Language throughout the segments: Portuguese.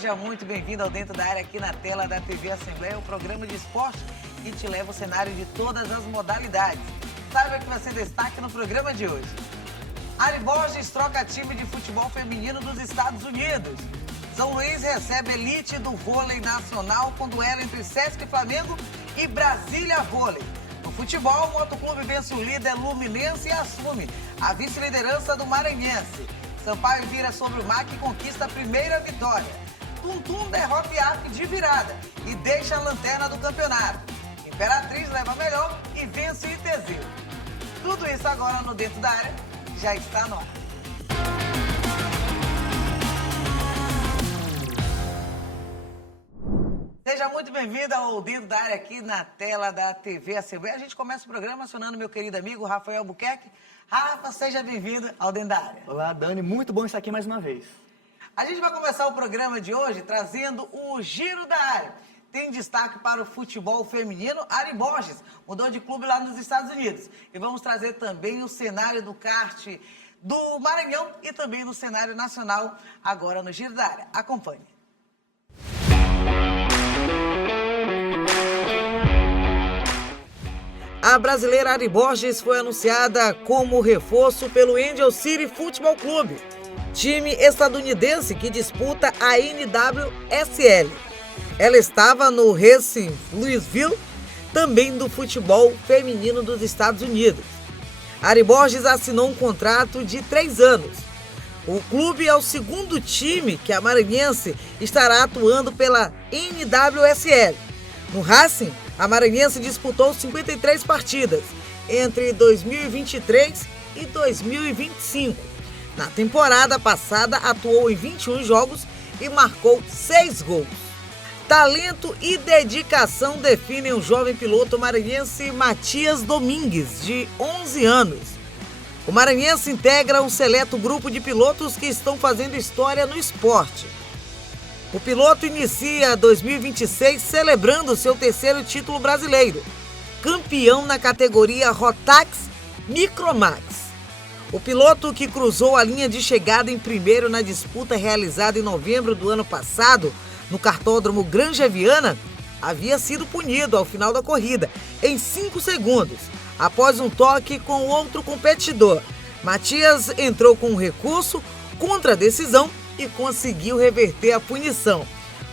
seja muito bem-vindo ao Dentro da Área aqui na tela da TV Assembleia, o programa de esporte que te leva ao cenário de todas as modalidades. Sabe o que vai ser destaque no programa de hoje? Ari Borges troca time de futebol feminino dos Estados Unidos. São Luís recebe elite do vôlei nacional com duelo entre Sesc Flamengo e Brasília Vôlei. No futebol, o Motoclube vence o líder Luminense e assume a vice-liderança do Maranhense. Sampaio vira sobre o MAC e conquista a primeira vitória. Tum-Tum derrota IAP de virada e deixa a lanterna do campeonato. Imperatriz leva melhor e vence o ITZ. Tudo isso agora no Dentro da Área já está no ar. Seja muito bem-vindo ao Dentro da Área aqui na tela da TV Assembleia. A gente começa o programa acionando meu querido amigo Rafael Albuquerque. Rafa, seja bem-vindo ao Dentro da Área. Olá, Dani. Muito bom estar aqui mais uma vez. A gente vai começar o programa de hoje trazendo o Giro da Área. Tem destaque para o futebol feminino. Ari Borges mudou de clube lá nos Estados Unidos. E vamos trazer também o cenário do kart do Maranhão e também no cenário nacional agora no Giro da Área. Acompanhe. A brasileira Ari Borges foi anunciada como reforço pelo Angel City Futebol Clube, time estadunidense que disputa a NWSL. Ela estava no Racing Louisville, também do futebol feminino dos Estados Unidos. Ari Borges assinou um contrato de 3 anos. O clube é o segundo time que a maranhense estará atuando pela NWSL. No Racing, a maranhense disputou 53 partidas entre 2023 e 2025. Na temporada passada, atuou em 21 jogos e marcou 6 gols. Talento e dedicação definem o jovem piloto maranhense Matias Domingues, de 11 anos. O maranhense integra um seleto grupo de pilotos que estão fazendo história no esporte. O piloto inicia 2026 celebrando seu 3º título brasileiro, campeão na categoria Rotax Micromax. O piloto, que cruzou a linha de chegada em primeiro na disputa realizada em novembro do ano passado, no cartódromo Granja Viana, havia sido punido ao final da corrida, em 5 segundos, após um toque com outro competidor. Matias entrou com um recurso contra a decisão e conseguiu reverter a punição.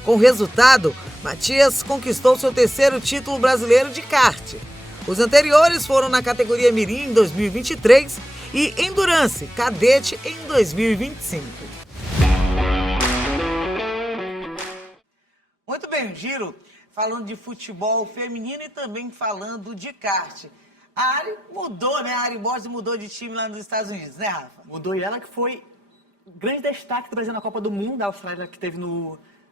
Com o resultado, Matias conquistou seu 3º título brasileiro de kart. Os anteriores foram na categoria Mirim em 2023 e Endurance Cadete em 2025. Muito bem, Giro, falando de futebol feminino e também falando de kart. A Ari mudou, né? A Ari Borges mudou de time lá nos Estados Unidos, né, Rafa? Mudou, e ela que foi grande destaque do Brasil na Copa do Mundo, da Austrália, que teve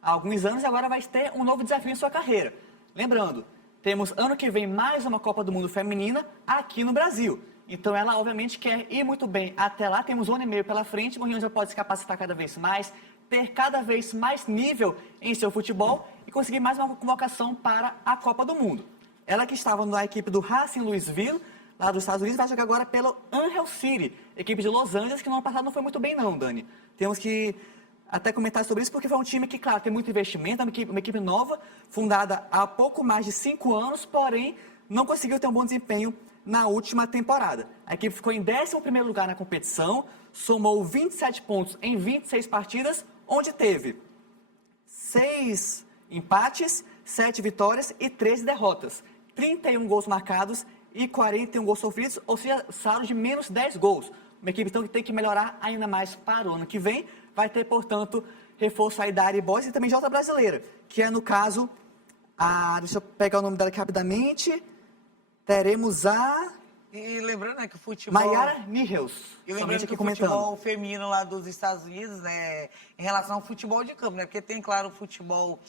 há alguns anos, e agora vai ter um novo desafio em sua carreira. Lembrando, temos ano que vem mais uma Copa do Mundo feminina aqui no Brasil. Então ela, obviamente, quer ir muito bem até lá. Temos 1 ano e meio pela frente, onde ela pode se capacitar cada vez mais, ter cada vez mais nível em seu futebol e conseguir mais uma convocação para a Copa do Mundo. Ela que estava na equipe do Racing Louisville, lá dos Estados Unidos, vai jogar agora pelo Angel City, equipe de Los Angeles, que no ano passado não foi muito bem não, Dani. Temos que até comentar sobre isso, porque foi um time que, claro, tem muito investimento, uma equipe nova, fundada há pouco mais de 5 anos, porém não conseguiu ter um bom desempenho na última temporada. A equipe ficou em 11º lugar na competição, somou 27 pontos em 26 partidas, onde teve 6 empates, 7 vitórias e 13 derrotas, 31 gols marcados e 41 gols sofridos, ou seja, saldo de menos 10 gols. Uma equipe então que tem que melhorar ainda mais para o ano que vem. Vai ter, portanto, reforço aí da Ari Borges e também de outra brasileira, que é, no caso, deixa eu pegar o nome dela aqui rapidamente. Teremos a... E lembrando, né, que o futebol... Maiara Nihels. E lembrando que o futebol feminino lá dos Estados Unidos, né, em relação ao futebol de campo, né, porque tem, claro, o futebol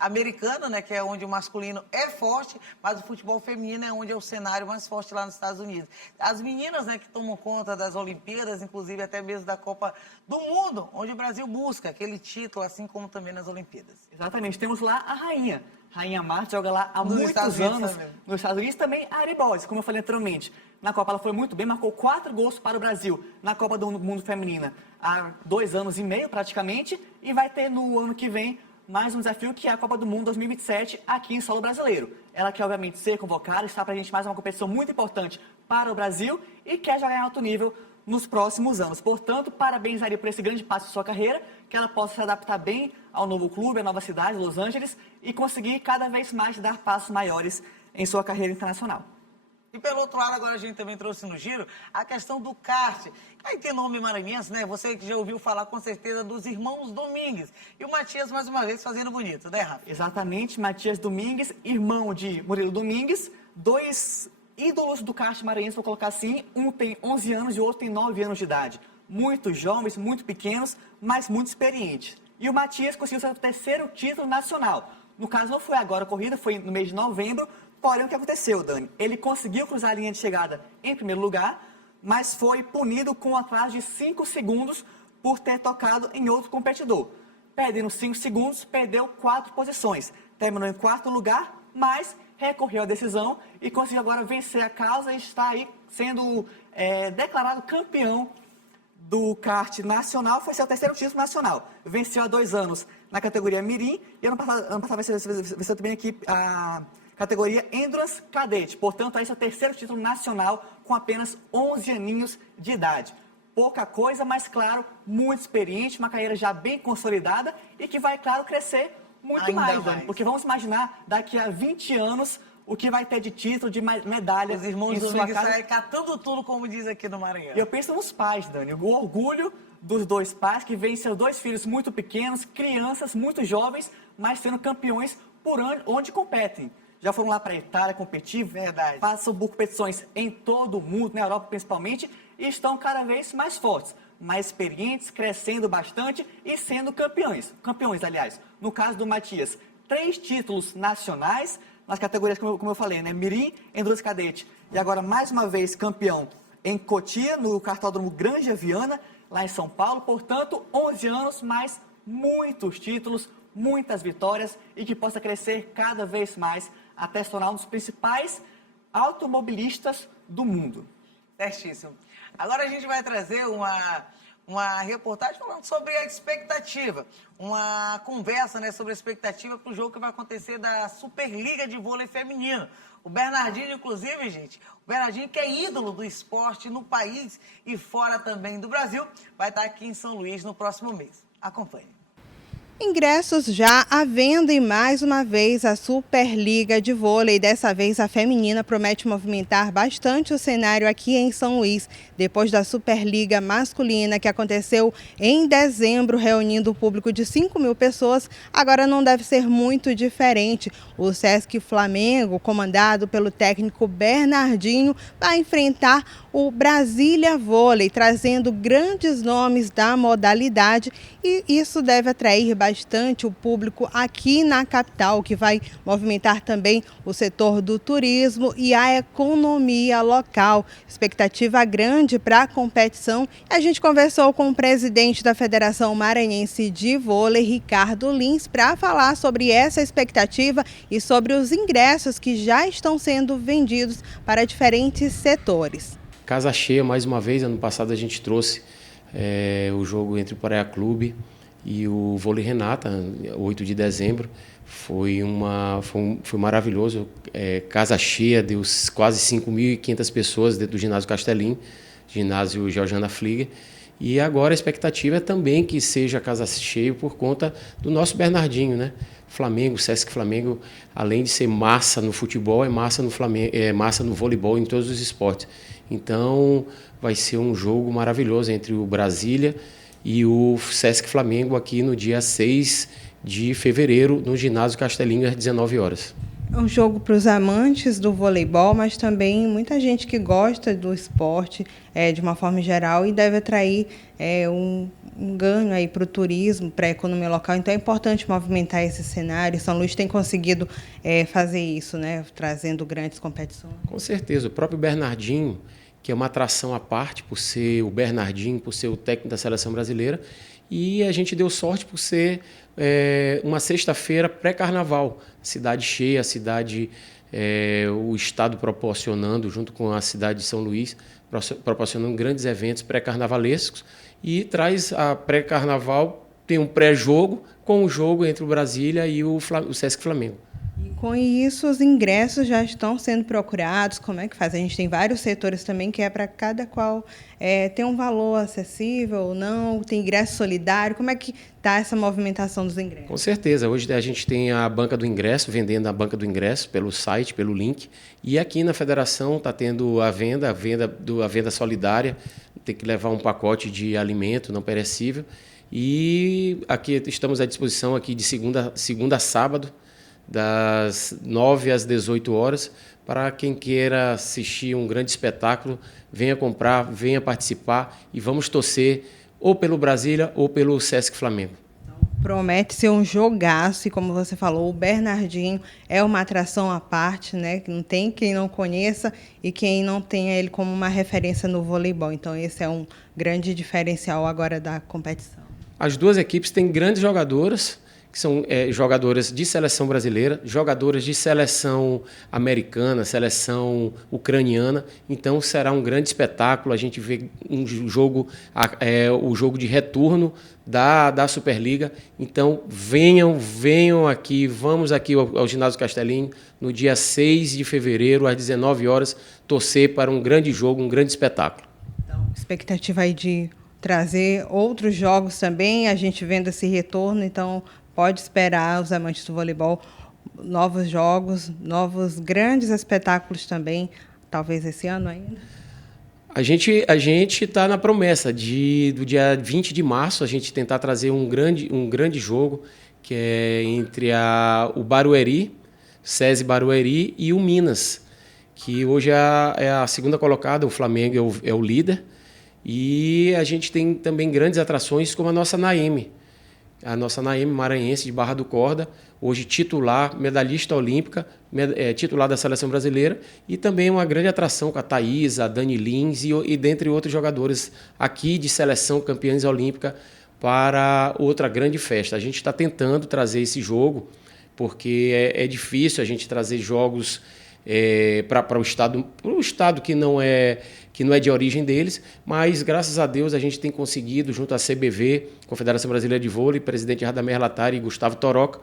americano, né, que é onde o masculino é forte, mas o futebol feminino é onde é o cenário mais forte lá nos Estados Unidos. As meninas, né, que tomam conta das Olimpíadas, inclusive até mesmo da Copa do Mundo, onde o Brasil busca aquele título, assim como também nas Olimpíadas. Exatamente. Temos lá a rainha, Rainha Marta joga lá há Nos muitos Estados Unidos anos. também. Nos Estados Unidos também a Ari Borges, como eu falei anteriormente. Na Copa ela foi muito bem, marcou 4 gols para o Brasil na Copa do Mundo Feminina há 2 anos e meio praticamente. E vai ter no ano que vem mais um desafio que é a Copa do Mundo 2027 aqui em solo brasileiro. Ela quer obviamente ser convocada, está para a gente mais uma competição muito importante para o Brasil e quer jogar em alto nível nos próximos anos. Portanto, parabéns Ari por esse grande passo em sua carreira, que ela possa se adaptar bem ao novo clube, à nova cidade, Los Angeles, e conseguir cada vez mais dar passos maiores em sua carreira internacional. E pelo outro lado, agora a gente também trouxe no giro a questão do kart. Aí tem nome maranhense, né? Você que já ouviu falar com certeza dos irmãos Domingues. E o Matias, mais uma vez, fazendo bonito, né, Rafa? Exatamente, Matias Domingues, irmão de Murilo Domingues, 2 ídolos do kart maranhense, vou colocar assim, um tem 11 anos e o outro tem 9 anos de idade. Muito jovens, muito pequenos, mas muito experientes. E o Matias conseguiu seu 3º título nacional. No caso, não foi agora a corrida, foi no mês de novembro. Porém, o que aconteceu, Dani? Ele conseguiu cruzar a linha de chegada em primeiro lugar, mas foi punido com um atraso de 5 segundos por ter tocado em outro competidor. Perdendo 5 segundos, perdeu 4 posições. Terminou em 4º lugar, mas recorreu à decisão e conseguiu agora vencer a causa e está aí sendo declarado campeão do kart nacional. Foi seu 3º título nacional. Venceu há 2 anos na categoria Mirim e ano passado venceu também aqui a categoria Endurance Cadete. Portanto, esse é o 3º título nacional com apenas 11 aninhos de idade. Pouca coisa, mas, claro, muito experiente, uma carreira já bem consolidada e que vai, claro, crescer muito ainda mais, Dani. Porque vamos imaginar, daqui a 20 anos, o que vai ter de título, de medalha. Os irmãos em sua Domingues casa. saem catando tudo, como diz aqui no Maranhão. E eu penso nos pais, Dani. O orgulho dos 2 pais que veem seus 2 filhos muito pequenos, crianças muito jovens, mas sendo campeões por onde competem. Já foram lá para a Itália competir, verdade. Passam por competições em todo o mundo, na Europa principalmente, e estão cada vez mais fortes, mais experientes, crescendo bastante e sendo campeões, aliás. No caso do Matias, 3 títulos nacionais, nas categorias, como eu falei, né? Mirim, Endurance Cadete, e agora mais uma vez campeão em Cotia, no kartódromo Granja Viana, lá em São Paulo. Portanto, 11 anos, mas muitos títulos, muitas vitórias e que possa crescer cada vez mais até se tornar um dos principais automobilistas do mundo. Certíssimo. Agora a gente vai trazer uma reportagem falando sobre a expectativa, uma conversa, né, sobre a expectativa para o jogo que vai acontecer da Superliga de Vôlei Feminino. O Bernardinho, inclusive, gente, o Bernardinho, que é ídolo do esporte no país e fora também do Brasil, vai estar aqui em São Luís no próximo mês. Acompanhe. Ingressos já à venda e mais uma vez a Superliga de Vôlei, dessa vez a feminina, promete movimentar bastante o cenário aqui em São Luís. Depois da Superliga masculina que aconteceu em dezembro, reunindo um público de 5.000 pessoas, agora não deve ser muito diferente. O Sesc Flamengo, comandado pelo técnico Bernardinho, vai enfrentar o Brasília Vôlei, trazendo grandes nomes da modalidade, e isso deve atrair bastante o público aqui na capital, que vai movimentar também o setor do turismo e a economia local. Expectativa grande para a competição. A gente conversou com o presidente da Federação Maranhense de Vôlei, Ricardo Lins, para falar sobre essa expectativa e sobre os ingressos que já estão sendo vendidos para diferentes setores. Casa cheia mais uma vez. Ano passado a gente trouxe o jogo entre o Praia Clube e o Vôlei Renata, 8 de dezembro. Foi maravilhoso. Casa cheia, deu quase 5.500 pessoas dentro do ginásio Castelim, ginásio Georgiana Flieger. E agora a expectativa é também que seja casa cheia por conta do nosso Bernardinho, né? Flamengo, Sesc Flamengo, além de ser massa no futebol, é massa no Flamengo, é massa no voleibol, em todos os esportes. Então vai ser um jogo maravilhoso entre o Brasília e o Sesc Flamengo aqui no dia 6 de fevereiro, no ginásio Castelinho, às 19 horas. É um jogo para os amantes do voleibol, mas também muita gente que gosta do esporte de uma forma geral, e deve atrair um ganho aí para o turismo, para a economia local. Então é importante movimentar esse cenário. São Luís tem conseguido fazer isso, né, trazendo grandes competições. Com certeza. O próprio Bernardinho, que é uma atração à parte, por ser o Bernardinho, por ser o técnico da seleção brasileira, e a gente deu sorte por ser uma sexta-feira pré-carnaval, cidade cheia, o estado proporcionando, junto com a cidade de São Luís, proporcionando grandes eventos pré-carnavalescos, e traz a pré-carnaval, tem um pré-jogo com o jogo entre o Brasília e o Sesc Flamengo. E com isso, os ingressos já estão sendo procurados. Como é que faz? A gente tem vários setores também que é para cada qual ter um valor acessível ou não, tem ingresso solidário. Como é que está essa movimentação dos ingressos? Com certeza. Hoje a gente tem a banca do ingresso, vendendo a banca do ingresso pelo site, pelo link. E aqui na federação está tendo a venda solidária. Tem que levar um pacote de alimento não perecível. E aqui estamos à disposição aqui de segunda a sábado, das 9 às 18 horas, para quem queira assistir um grande espetáculo, venha comprar, venha participar e vamos torcer ou pelo Brasília ou pelo Sesc Flamengo. Promete ser um jogaço, e como você falou, o Bernardinho é uma atração à parte, né? Não tem quem não conheça e quem não tenha ele como uma referência no voleibol. Então, esse é um grande diferencial agora da competição. As duas equipes têm grandes jogadoras, que são jogadoras de seleção brasileira, jogadoras de seleção americana, seleção ucraniana. Então será um grande espetáculo. A gente vê o jogo de retorno da Superliga. Então venham aqui, vamos aqui ao Ginásio Castelinho no dia 6 de fevereiro, às 19 horas, torcer para um grande jogo, um grande espetáculo. Então, expectativa aí de trazer outros jogos também, a gente vendo esse retorno, então pode esperar, os amantes do voleibol, novos jogos, novos grandes espetáculos também, talvez esse ano ainda. A gente está na promessa do dia 20 de março, a gente tentar trazer um grande jogo, que é entre o Barueri, SESI Barueri, e o Minas, que hoje é a segunda colocada, o Flamengo é o líder. E a gente tem também grandes atrações como a nossa Naeme maranhense de Barra do Corda, hoje titular, medalhista olímpica, titular da seleção brasileira, e também uma grande atração com a Thaís, a Dani Lins e dentre outros jogadores aqui de seleção campeãs olímpica para outra grande festa. A gente está tentando trazer esse jogo, porque é difícil a gente trazer jogos para o estado que não é de origem deles, mas graças a Deus a gente tem conseguido, junto à CBV, Confederação Brasileira de Vôlei, presidente Radamés Latari e Gustavo Toroca,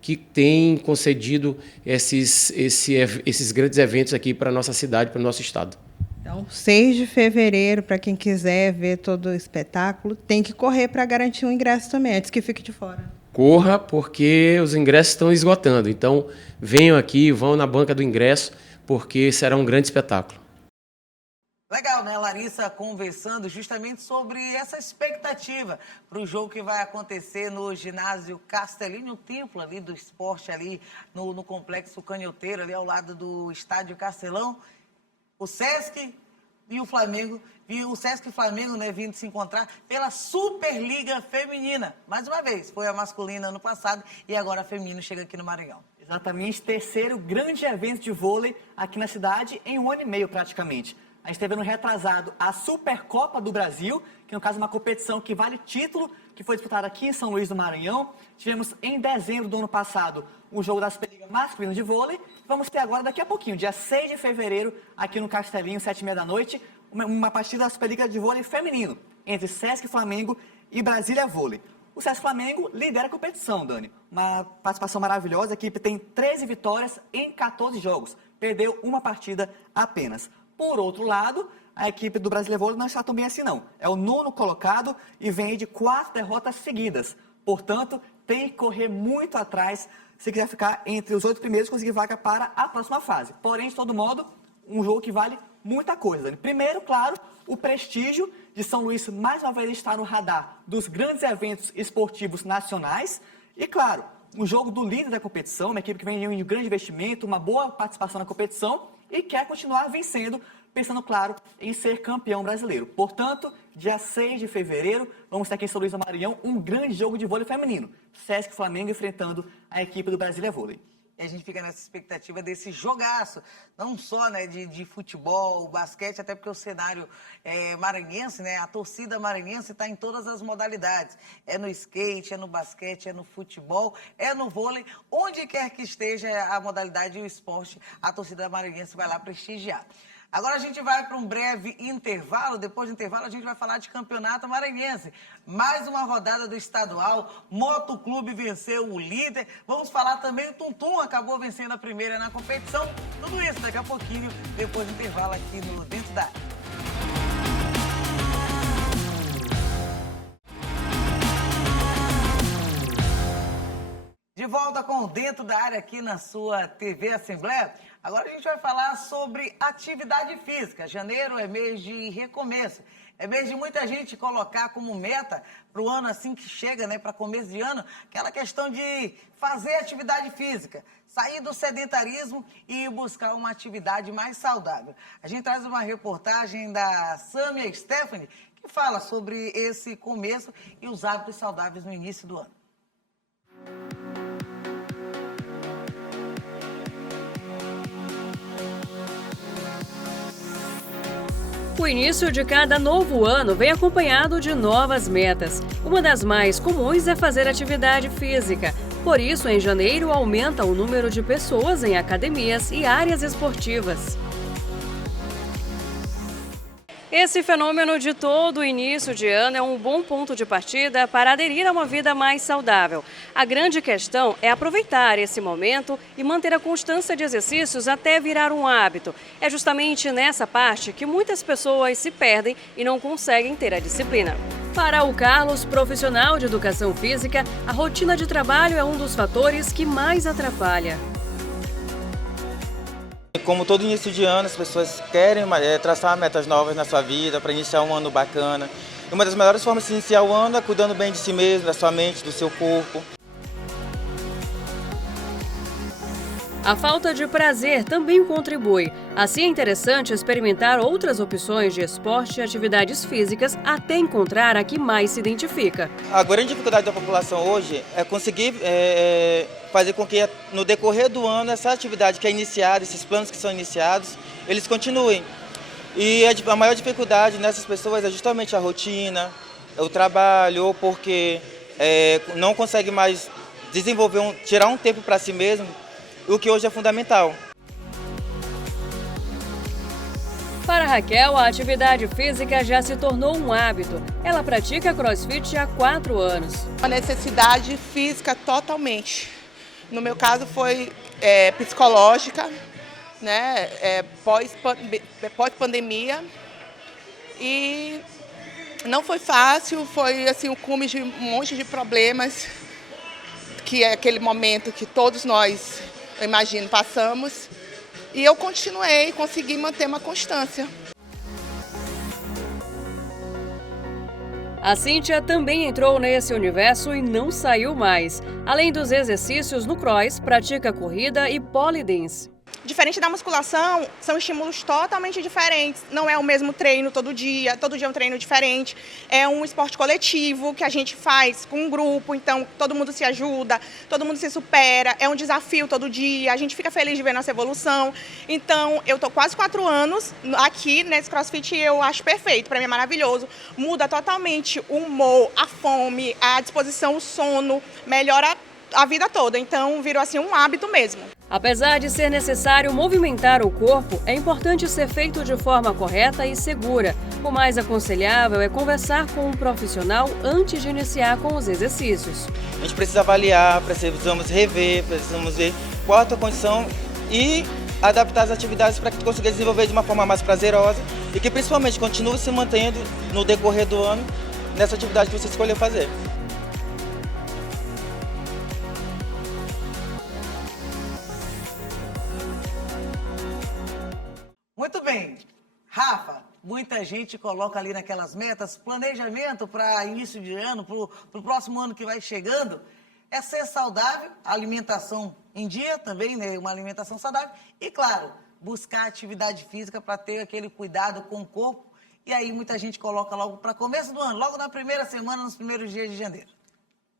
que tem concedido esses grandes eventos aqui para a nossa cidade, para o nosso estado. Então, 6 de fevereiro, para quem quiser ver todo o espetáculo, tem que correr para garantir um ingresso também, antes que fique de fora. Corra, porque os ingressos estão esgotando. Então, venham aqui, vão na banca do ingresso, porque será um grande espetáculo. Legal, né, Larissa, conversando justamente sobre essa expectativa para o jogo que vai acontecer no ginásio Castelinho, o templo ali do esporte ali no Complexo Canhoteiro, ali ao lado do estádio Castelão. O Sesc e o Flamengo, e o Sesc e o Flamengo, né, vindo se encontrar pela Superliga Feminina. Mais uma vez, foi a masculina ano passado e agora a feminina chega aqui no Maranhão. Exatamente, terceiro grande evento de vôlei aqui na cidade em 1 ano e meio praticamente. A gente teve no retrasado a Supercopa do Brasil, que no caso é uma competição que vale título, que foi disputada aqui em São Luís do Maranhão. Tivemos em dezembro do ano passado o jogo da Superliga masculina de vôlei. Vamos ter agora, daqui a pouquinho, dia 6 de fevereiro, aqui no Castelinho, 7h30 da noite, uma partida da Superliga de vôlei feminino, entre Sesc Flamengo e Brasília Vôlei. O Sesc Flamengo lidera a competição, Dani. Uma participação maravilhosa, a equipe tem 13 vitórias em 14 jogos. Perdeu uma partida apenas. Por outro lado, a equipe do Brasília Vôlei não está tão bem assim, não. É o 9º colocado e vem de 4 derrotas seguidas. Portanto, tem que correr muito atrás se quiser ficar entre os 8 primeiros e conseguir vaga para a próxima fase. Porém, de todo modo, um jogo que vale muita coisa. Primeiro, claro, o prestígio de São Luís mais uma vez estar no radar dos grandes eventos esportivos nacionais. E, claro, um jogo do líder da competição, uma equipe que vem de um grande investimento, uma boa participação na competição e quer continuar vencendo, pensando, claro, em ser campeão brasileiro. Portanto, dia 6 de fevereiro, vamos ter aqui em São Luís do Maranhão um grande jogo de vôlei feminino. Sesc Flamengo enfrentando a equipe do Brasília Vôlei. E a gente fica nessa expectativa desse jogaço, não só, né, de futebol, basquete, até porque o cenário maranhense, né, a torcida maranhense está em todas as modalidades. É no skate, é no basquete, é no futebol, é no vôlei, onde quer que esteja a modalidade e o esporte, a torcida maranhense vai lá prestigiar. Agora a gente vai para um breve intervalo. Depois do intervalo a gente vai falar de campeonato maranhense. Mais uma rodada do estadual. Motoclube venceu o líder. Vamos falar também, o Tum Tum acabou vencendo a primeira na competição. Tudo isso daqui a pouquinho, depois do intervalo aqui no Dentro da Área. De volta com o Dentro da Área aqui na sua TV Assembleia. Agora a gente vai falar sobre atividade física. Janeiro é mês de recomeço. É mês de muita gente colocar como meta para o ano assim que chega, né, para começo de ano, aquela questão de fazer atividade física, sair do sedentarismo e buscar uma atividade mais saudável. A gente traz uma reportagem da Sâmia Stephanie que fala sobre esse começo e os hábitos saudáveis no início do ano. O início de cada novo ano vem acompanhado de novas metas. Uma das mais comuns é fazer atividade física. Por isso, em janeiro, aumenta o número de pessoas em academias e áreas esportivas. Esse fenômeno de todo início de ano é um bom ponto de partida para aderir a uma vida mais saudável. A grande questão é aproveitar esse momento e manter a constância de exercícios até virar um hábito. É justamente nessa parte que muitas pessoas se perdem e não conseguem ter a disciplina. Para o Carlos, profissional de educação física, a rotina de trabalho é um dos fatores que mais atrapalha. Como todo início de ano, as pessoas querem traçar metas novas na sua vida, para iniciar um ano bacana. E uma das melhores formas de iniciar o ano é cuidando bem de si mesmo, da sua mente, do seu corpo. A falta de prazer também contribui. Assim é interessante experimentar outras opções de esporte e atividades físicas até encontrar a que mais se identifica. A grande dificuldade da população hoje é conseguir fazer com que no decorrer do ano essa atividade que é iniciada, esses planos que são iniciados, eles continuem. E a maior dificuldade nessas pessoas é justamente a rotina, o trabalho, ou porque não consegue mais desenvolver, tirar um tempo para si mesmo, o que hoje é fundamental. Para Raquel, a atividade física já se tornou um hábito. Ela pratica CrossFit há 4 anos. Uma necessidade física totalmente. No meu caso foi psicológica, né? Pós-pandemia. E não foi fácil, foi assim, um cume de um monte de problemas, que é aquele momento que todos nós, eu imagino, passamos. E eu continuei, consegui manter uma constância. A Cíntia também entrou nesse universo e não saiu mais. Além dos exercícios no cross, pratica corrida e pole dance. Diferente da musculação, são estímulos totalmente diferentes. Não é o mesmo treino todo dia é um treino diferente. É um esporte coletivo que a gente faz com um grupo, então todo mundo se ajuda, todo mundo se supera. É um desafio todo dia, a gente fica feliz de ver nossa evolução. Então, eu estou quase 4 anos aqui nesse CrossFit e eu acho perfeito, para mim é maravilhoso. Muda totalmente o humor, a fome, a disposição, o sono, melhora a vida toda. Então, virou assim um hábito mesmo. Apesar de ser necessário movimentar o corpo, é importante ser feito de forma correta e segura. O mais aconselhável é conversar com um profissional antes de iniciar com os exercícios. A gente precisa avaliar, precisamos rever, precisamos ver qual a tua condição e adaptar as atividades para que tu consiga desenvolver de uma forma mais prazerosa e que principalmente continue se mantendo no decorrer do ano nessa atividade que você escolheu fazer. Muito bem. Rafa, muita gente coloca ali naquelas metas, planejamento para início de ano, para o próximo ano que vai chegando, é ser saudável, alimentação em dia também, né, uma alimentação saudável, e claro, buscar atividade física para ter aquele cuidado com o corpo, e aí muita gente coloca logo para começo do ano, logo na primeira semana, nos primeiros dias de janeiro.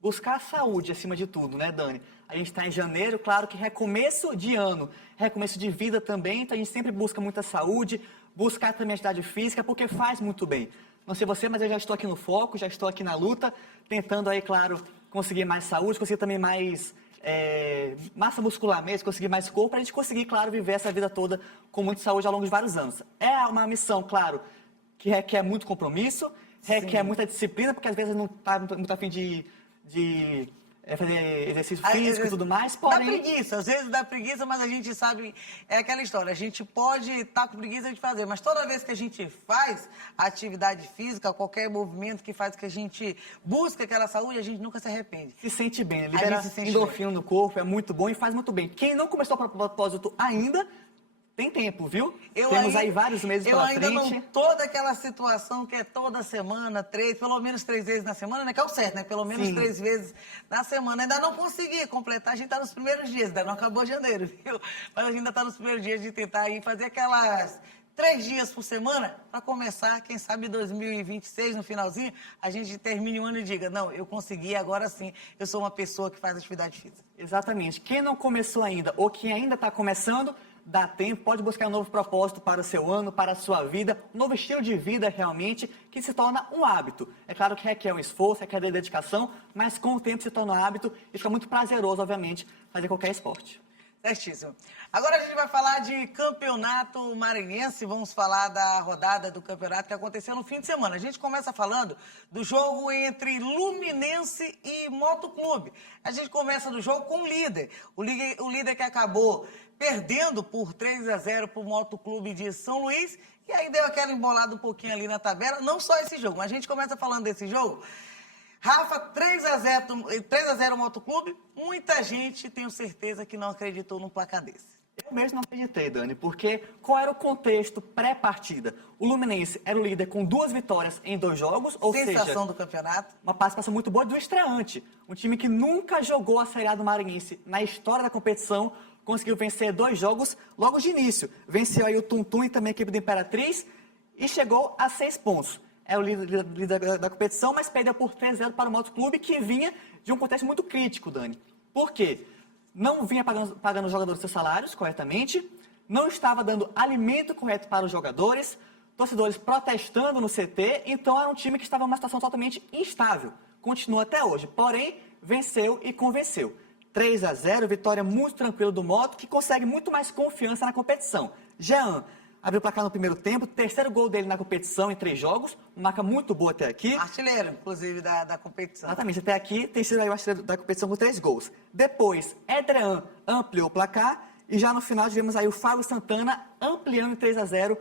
buscar a saúde acima de tudo, né, Dani? A gente está em janeiro, claro que recomeço de ano, recomeço de vida também, então a gente sempre busca muita saúde, buscar também atividade física, porque faz muito bem. Não sei você, mas eu já estou aqui no foco, já estou aqui na luta, tentando aí, claro, conseguir mais saúde, conseguir também mais massa muscular mesmo, conseguir mais corpo, para a gente conseguir, claro, viver essa vida toda com muita saúde ao longo de vários anos. É uma missão, claro, que requer muito compromisso, requer muita disciplina, porque às vezes não está muito a fim de fazer exercício físico e tudo mais, porém... Dá preguiça, às vezes dá preguiça, mas a gente sabe, é aquela história, a gente pode estar com preguiça de fazer, mas toda vez que a gente faz atividade física, qualquer movimento que faz que a gente busca aquela saúde, a gente nunca se arrepende. Se sente bem, libera endorfina no corpo, é muito bom e faz muito bem. Quem não começou o propósito ainda... Tem tempo, viu? Temos aí vários meses pela frente. Eu ainda não tô daquela situação que é toda semana, pelo menos 3 vezes na semana, né? Que é o certo, né? Pelo menos 3 vezes na semana. Ainda não consegui completar, a gente tá nos primeiros dias, ainda não acabou janeiro, viu? Mas a gente ainda tá nos primeiros dias de tentar ir fazer aquelas 3 dias por semana para começar, quem sabe 2026, no finalzinho, a gente termine o ano e diga, não, eu consegui, agora sim, eu sou uma pessoa que faz atividade física. Exatamente. Quem não começou ainda ou quem ainda está começando, dá tempo, pode buscar um novo propósito para o seu ano, para a sua vida, um novo estilo de vida realmente, que se torna um hábito. É claro que requer um esforço, requer dedicação, mas com o tempo se torna um hábito e fica muito prazeroso, obviamente, fazer qualquer esporte. Certíssimo. Agora a gente vai falar de campeonato maranhense, vamos falar da rodada do campeonato que aconteceu no fim de semana. A gente começa falando do jogo entre Luminense e Motoclube. A gente começa do jogo com o líder que acabou perdendo por 3-0 para o Motoclube de São Luís, e aí deu aquela embolada um pouquinho ali na tabela, não só esse jogo, mas a gente começa falando desse jogo. Rafa, 3-0 Motoclube, muita gente, tenho certeza, que não acreditou num placar desse. Eu mesmo não acreditei, Dani, porque qual era o contexto pré-partida? O Luminense era o líder com 2 vitórias em 2 jogos, ou sensação do campeonato. Uma participação muito boa do estreante. Um time que nunca jogou a Série A do Maranhense na história da competição, conseguiu vencer 2 jogos logo de início. Venceu aí o Tuntum e também a equipe do Imperatriz e chegou a 6 pontos. É o líder da competição, mas perdeu por 3-0 para o Motoclube, que vinha de um contexto muito crítico, Dani. Por quê? Não vinha pagando os jogadores seus salários corretamente, não estava dando alimento correto para os jogadores, torcedores protestando no CT, então era um time que estava em uma situação totalmente instável. Continua até hoje, porém, venceu e convenceu. 3-0, vitória muito tranquila do Moto, que consegue muito mais confiança na competição. Jean abriu o placar no primeiro tempo, 3º gol dele na competição em 3 jogos, marca muito boa até aqui. Artilheiro, inclusive, da competição. Exatamente, até aqui tem sido aí o artilheiro da competição com 3 gols. Depois, Edrean ampliou o placar e já no final tivemos aí o Fábio Santana ampliando em 3-0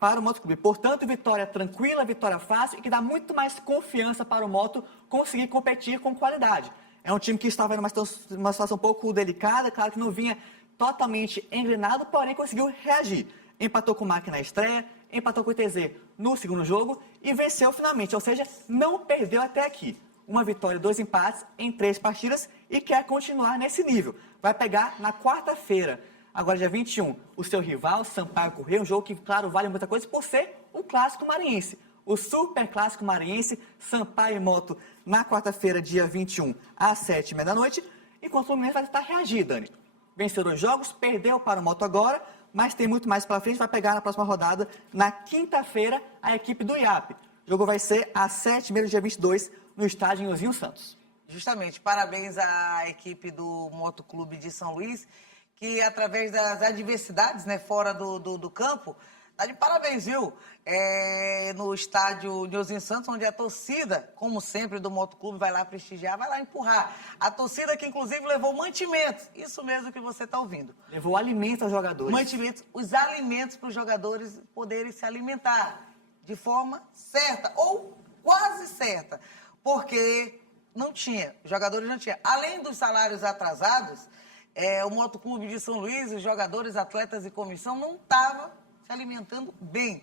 para o Motoclube. Portanto, vitória tranquila, vitória fácil e que dá muito mais confiança para o Moto conseguir competir com qualidade. É um time que estava em uma situação um pouco delicada, claro que não vinha totalmente engrenado, porém conseguiu reagir. Empatou com o MAC na estreia, empatou com o ITZ no segundo jogo e venceu finalmente, ou seja, não perdeu até aqui. Uma vitória e 2 empates em 3 partidas e quer continuar nesse nível. Vai pegar na quarta-feira, agora dia 21, o seu rival, Sampaio Corrêa, um jogo que, claro, vale muita coisa por ser um clássico maranhense. O super clássico maranhense, Sampaio e Moto, na quarta-feira, dia 21, às 7h30 da noite, enquanto o Fluminense vai tentar reagir, Dani. Venceu 2 jogos, perdeu para o Moto agora, mas tem muito mais pela frente, vai pegar na próxima rodada, na quinta-feira, a equipe do IAP. O jogo vai ser às 7h30 do dia 22, no estádio Nhozinho Santos. Justamente, parabéns à equipe do Motoclube de São Luís, que através das adversidades, né, fora do campo, tá de parabéns, viu? No estádio Nhozinho Santos, onde a torcida, como sempre, do Motoclube vai lá prestigiar, vai lá empurrar. A torcida que, inclusive, levou mantimentos. Isso mesmo que você está ouvindo. Levou alimento aos jogadores. Mantimentos, os alimentos para os jogadores poderem se alimentar de forma certa, ou quase certa, porque não tinha, os jogadores não tinham. Além dos salários atrasados, o Motoclube de São Luís, os jogadores, atletas e comissão não estavam se alimentando bem.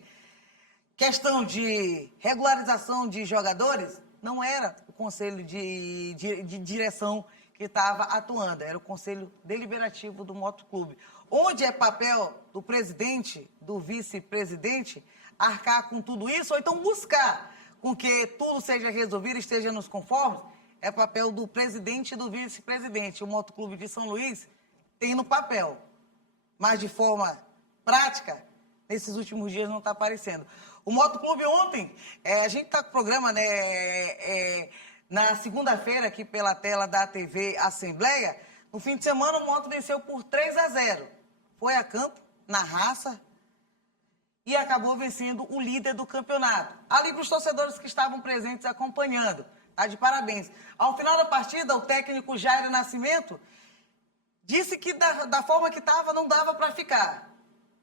Questão de regularização de jogadores, não era o conselho de direção que estava atuando, era o conselho deliberativo do Motoclube, onde é papel do presidente, do vice-presidente, arcar com tudo isso, ou então buscar com que tudo seja resolvido, esteja nos conformes. é papel do presidente e do vice-presidente. O Motoclube de São Luís tem no papel, mas de forma prática, nesses últimos dias não está aparecendo. O Motoclube ontem, a gente está com o programa, né, na segunda-feira aqui pela tela da TV Assembleia. No fim de semana o Moto venceu por 3-0. Foi a campo, na raça, e acabou vencendo o líder do campeonato. Ali para os torcedores que estavam presentes acompanhando, tá de parabéns. Ao final da partida, o técnico Jairo Nascimento disse que da forma que estava não dava para ficar.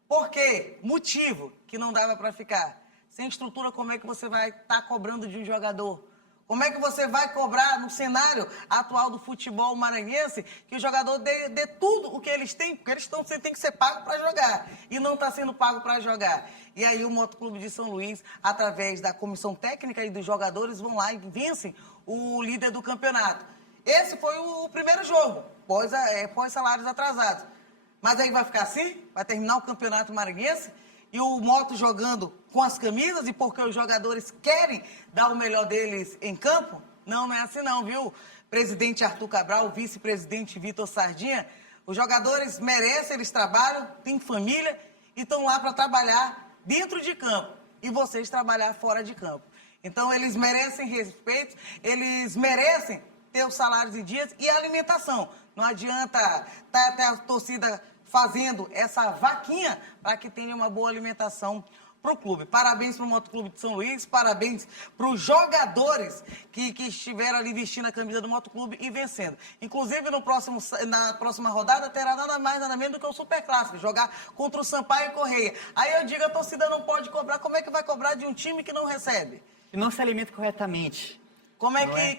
Por quê? Motivo que não dava para ficar. Sem estrutura, como é que você vai estar cobrando de um jogador? Como é que você vai cobrar no cenário atual do futebol maranhense que o jogador dê tudo o que eles têm? Porque eles têm que ser pagos para jogar e não está sendo pago para jogar. E aí o Motoclube de São Luís, através da comissão técnica e dos jogadores, vão lá e vencem o líder do campeonato. Esse foi o primeiro jogo, pós salários atrasados. Mas aí vai ficar assim? Vai terminar o campeonato maranhense? E o Moto jogando com as camisas e porque os jogadores querem dar o melhor deles em campo? Não, não é assim não, viu? Presidente Arthur Cabral, vice-presidente Vitor Sardinha, os jogadores merecem, eles trabalham, têm família e estão lá para trabalhar dentro de campo e vocês trabalhar fora de campo. Então eles merecem respeito, eles merecem ter os salários em dias e a alimentação. Não adianta ter a torcida fazendo essa vaquinha para que tenha uma boa alimentação para o clube. Parabéns para o Motoclube de São Luís, parabéns para os jogadores que estiveram ali vestindo a camisa do Motoclube e vencendo. Inclusive, na próxima rodada terá nada mais, nada menos do que o Superclássico, jogar contra o Sampaio Correia. Aí eu digo, a torcida não pode cobrar. Como é que vai cobrar de um time que não recebe? E não se alimenta corretamente.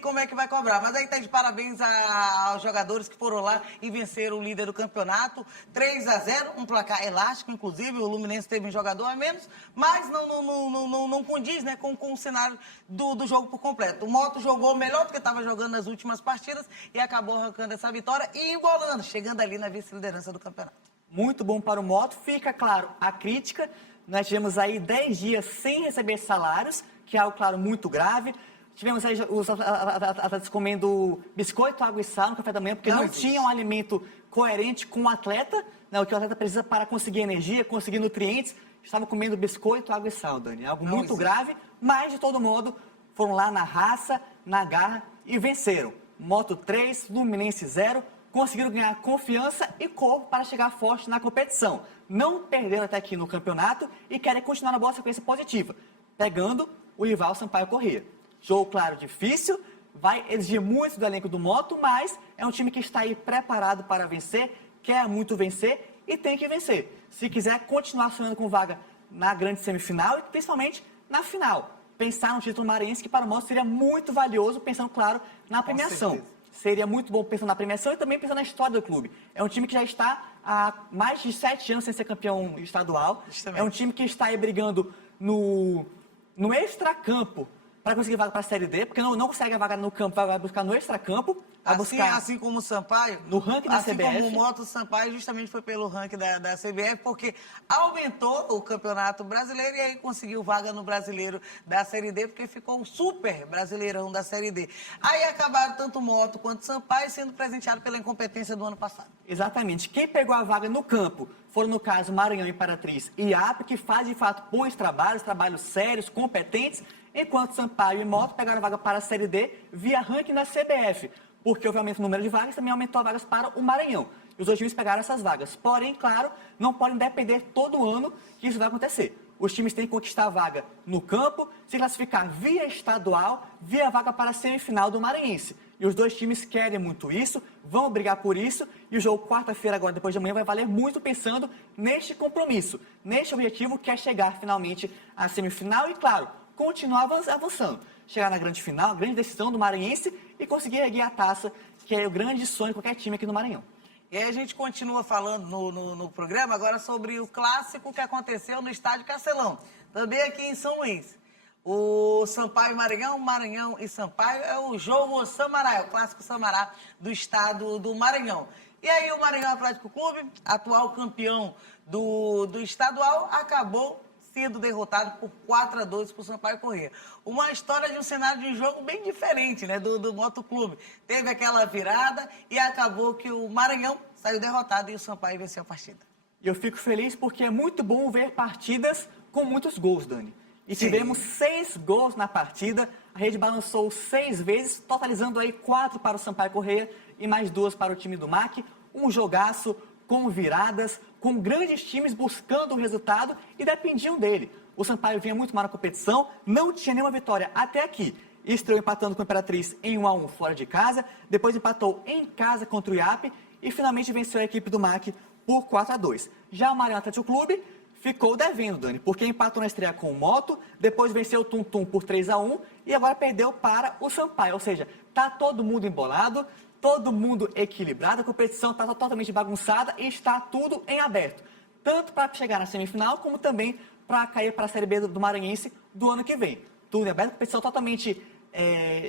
Como é que vai cobrar? Mas aí tá de parabéns aos jogadores que foram lá e venceram o líder do campeonato, 3-0, um placar elástico, inclusive, o Luminense teve um jogador a menos, mas não condiz, né, com o cenário do jogo por completo. O Moto jogou melhor do que estava jogando nas últimas partidas e acabou arrancando essa vitória e embolando, chegando ali na vice-liderança do campeonato. Muito bom para o Moto, fica claro a crítica, nós tivemos aí 10 dias sem receber salários, que é algo, claro, muito grave. Tivemos aí os atletas comendo biscoito, água e sal no café da manhã, porque não tinham um alimento coerente com o atleta, né, o que o atleta precisa para conseguir energia, conseguir nutrientes. Estavam comendo biscoito, água e sal, Dani. Algo muito grave, mas de todo modo foram lá na raça, na garra e venceram. Moto 3, Luminense 0, conseguiram ganhar confiança e corpo para chegar forte na competição. Não perderam até aqui no campeonato e querem continuar na boa sequência positiva, pegando o rival Sampaio Corrêa. Jogo, claro, difícil, vai exigir muito do elenco do Moto, mas é um time que está aí preparado para vencer, quer muito vencer e tem que vencer. Se quiser continuar sonhando com vaga na grande semifinal e principalmente na final. Pensar no título maranhense, que para o Moto seria muito valioso, pensando, claro, na premiação. Seria muito bom pensando na premiação e também pensando na história do clube. É um time que já está há mais de 7 anos sem ser campeão estadual. É um time que está aí brigando no extracampo para conseguir vaga para a Série D, porque não consegue a vaga no campo, vai buscar no extracampo. Assim como o Sampaio, no ranking da CBF. Assim como o Moto Sampaio, justamente foi pelo ranking da CBF, porque aumentou o Campeonato Brasileiro e aí conseguiu vaga no Brasileiro da Série D, porque ficou um super Brasileirão da Série D. Aí acabaram tanto o Moto quanto o Sampaio sendo presenteado pela incompetência do ano passado. Exatamente. Quem pegou a vaga no campo foram, no caso, Maranhão, Imperatriz e IAP, que faz, de fato, bons trabalhos sérios, competentes, enquanto Sampaio e Moto pegaram a vaga para a Série D via ranking da CBF, porque houve aumento no número de vagas, também aumentou as vagas para o Maranhão. E os dois times pegaram essas vagas. Porém, claro, não podem depender todo ano que isso vai acontecer. Os times têm que conquistar a vaga no campo, se classificar via estadual, via vaga para a semifinal do Maranhense. E os dois times querem muito isso, vão brigar por isso, e o jogo quarta-feira, agora depois de amanhã, vai valer muito pensando neste compromisso, neste objetivo que é chegar finalmente à semifinal e, claro, continuar avançando. Chegar na grande final, a grande decisão do Maranhense e conseguir erguer a taça, que é o grande sonho de qualquer time aqui no Maranhão. E aí a gente continua falando no programa agora sobre o clássico que aconteceu no Estádio Castelão, também aqui em São Luís. O Sampaio e Maranhão, Maranhão e Sampaio, é o jogo Samará, é o clássico Samará do estado do Maranhão. E aí o Maranhão Atlético Clube, atual campeão do estadual, acabou sendo derrotado por 4-2 por Sampaio Corrêa. Uma história de um cenário de jogo bem diferente, né, do Motoclube. Teve aquela virada e acabou que o Maranhão saiu derrotado e o Sampaio venceu a partida. E eu fico feliz porque é muito bom ver partidas com muitos gols, Dani. E Sim. tivemos 6 gols na partida, a rede balançou 6 vezes, totalizando aí 4 para o Sampaio Corrêa e mais 2 para o time do MAC. Um jogaço com viradas, com grandes times buscando o resultado e dependiam dele. O Sampaio vinha muito mal na competição, não tinha nenhuma vitória até aqui. Estreou empatando com a Imperatriz em 1-1 fora de casa, depois empatou em casa contra o IAP e finalmente venceu a equipe do MAC por 4-2. Já o Maranhão Atlético Clube ficou devendo, Dani, porque empatou na estreia com o Moto, depois venceu o Tum Tum por 3-1 e agora perdeu para o Sampaio. Ou seja, tá todo mundo embolado, todo mundo equilibrado, a competição está totalmente bagunçada e está tudo em aberto. Tanto para chegar na semifinal, como também para cair para a Série B do Maranhense do ano que vem. Tudo em aberto, competição totalmente